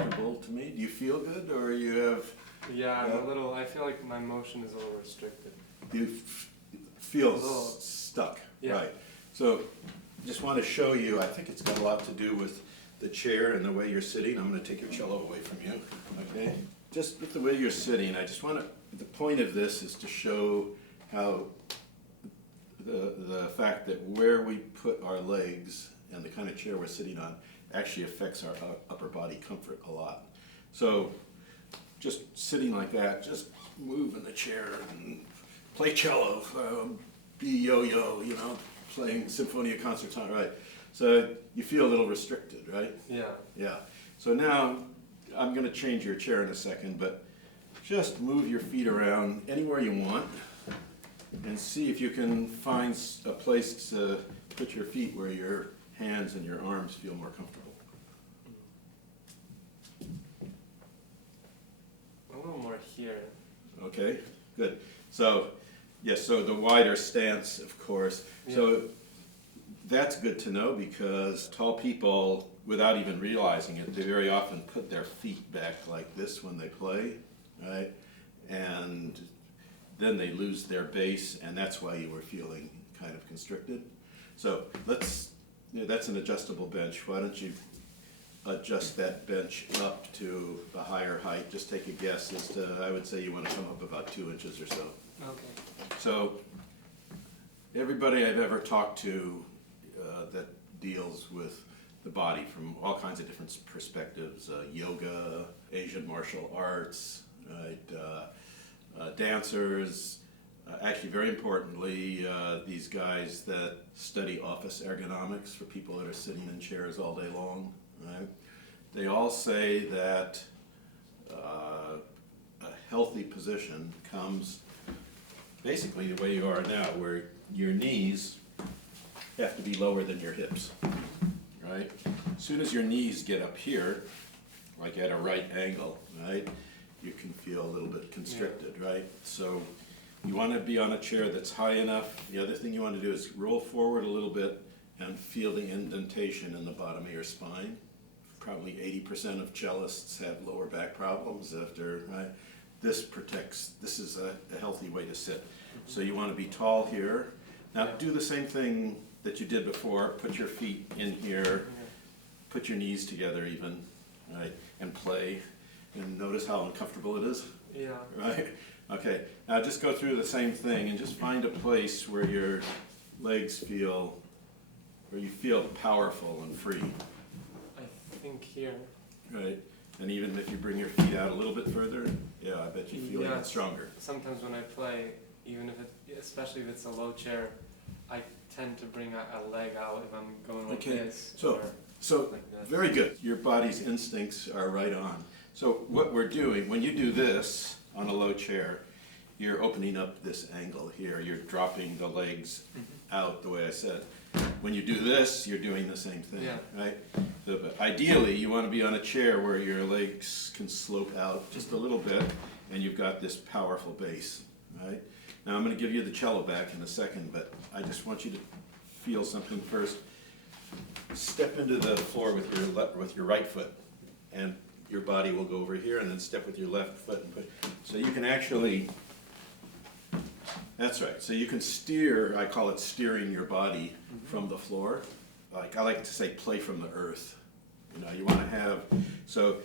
comfortable to me. Do you feel good, or you have? Yeah, I'm a little. I feel like my motion is a little restricted. You feel little, stuck, yeah. right? So, just want to show you. I think it's got a lot to do with the chair and the way you're sitting. I'm going to take your cello away from you. Okay. Just with the way you're sitting, I just want to. The point of this is to show how the fact that where we put our legs and the kind of chair we're sitting on actually affects our upper body comfort a lot. So just sitting like that, just move in the chair and play cello, be yo-yo, you know, playing Sinfonia Concertante, right? So you feel a little restricted, right? Yeah. Yeah. So now I'm going to change your chair in a second, but just move your feet around anywhere you want and see if you can find a place to put your feet where your hands and your arms feel more comfortable. A little more here. Okay, good. So, yes, so the wider stance, of course. Yeah. So that's good to know because tall people, without even realizing it, they very often put their feet back like this when they play, right? And then they lose their base, and that's why you were feeling kind of constricted. So that's an adjustable bench. Why don't you adjust that bench up to a higher height? Just take a guess as to, I would say you want to come up about 2 inches or so. Okay. So everybody I've ever talked to that deals with the body from all kinds of different perspectives, yoga, Asian martial arts, right, dancers, actually very importantly, these guys that study office ergonomics for people that are sitting in chairs all day long, right? They all say that a healthy position comes basically the way you are now, where your knees have to be lower than your hips, right? As soon as your knees get up here, like at a right angle, right, you can feel a little bit constricted, right? So you want to be on a chair that's high enough. The other thing you want to do is roll forward a little bit and feel the indentation in the bottom of your spine. Probably 80% of cellists have lower back problems after, right? This is a healthy way to sit. So you want to be tall here. Now do the same thing that you did before. Put your feet in here, put your knees together even, right? And play. And notice how uncomfortable it is. Yeah. Right? Okay. Now just go through the same thing and just find a place where your legs feel, where you feel powerful and free. I think here. Right. And even if you bring your feet out a little bit further, yeah, I bet you feel even stronger. Sometimes when I play, even if especially if it's a low chair, I tend to bring a leg out if I'm going like this. So like very good. Your body's instincts are right on. So what we're doing, when you do this on a low chair, you're opening up this angle here. You're dropping the legs out the way I said. When you do this, you're doing the same thing, right? So, but ideally, you want to be on a chair where your legs can slope out just a little bit, and you've got this powerful base, right? Now I'm going to give you the cello back in a second, but I just want you to feel something first. Step into the floor with your right foot, and your body will go over here, and then step with your left foot and put. So you can actually. That's right. So you can steer. I call it steering your body from the floor. Like I like to say, play from the earth. You know, you want to have. So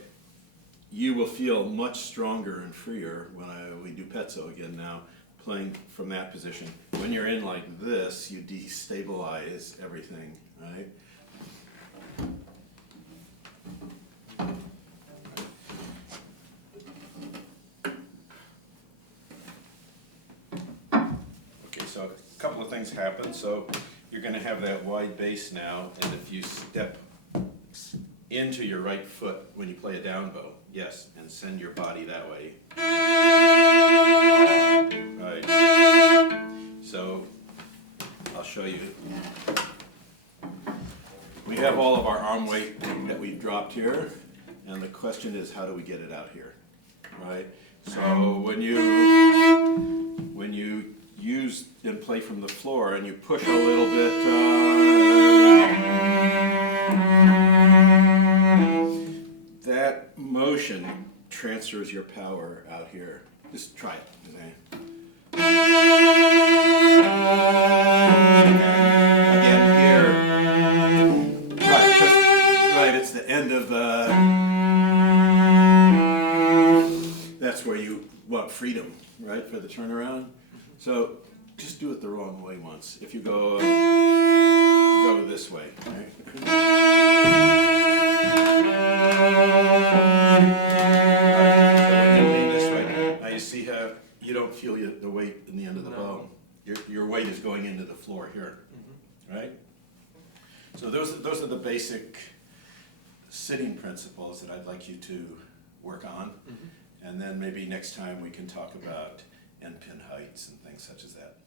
you will feel much stronger and freer when we do pezzo again now, playing from that position. When you're in like this, you destabilize everything, right? Okay, so a couple of things happen. So you're going to have that wide base now, and if you step into your right foot when you play a down bow, yes, and send your body that way. Right. So I'll show you. We have all of our arm weight that we've dropped here, and the question is, how do we get it out here, right? So when you use and play from the floor and you push a little bit, that motion transfers your power out here. Just try it. Okay? Again, here. Right, it's the end of that's where you want freedom, right, for the turnaround. So just do it the wrong way once. If you go this way, right? Now you see how you don't feel the weight in the end of the bow. Your weight is going into the floor here, right? So those are the basic sitting principles that I'd like you to work on. And then maybe next time we can talk about end pin heights and things such as that.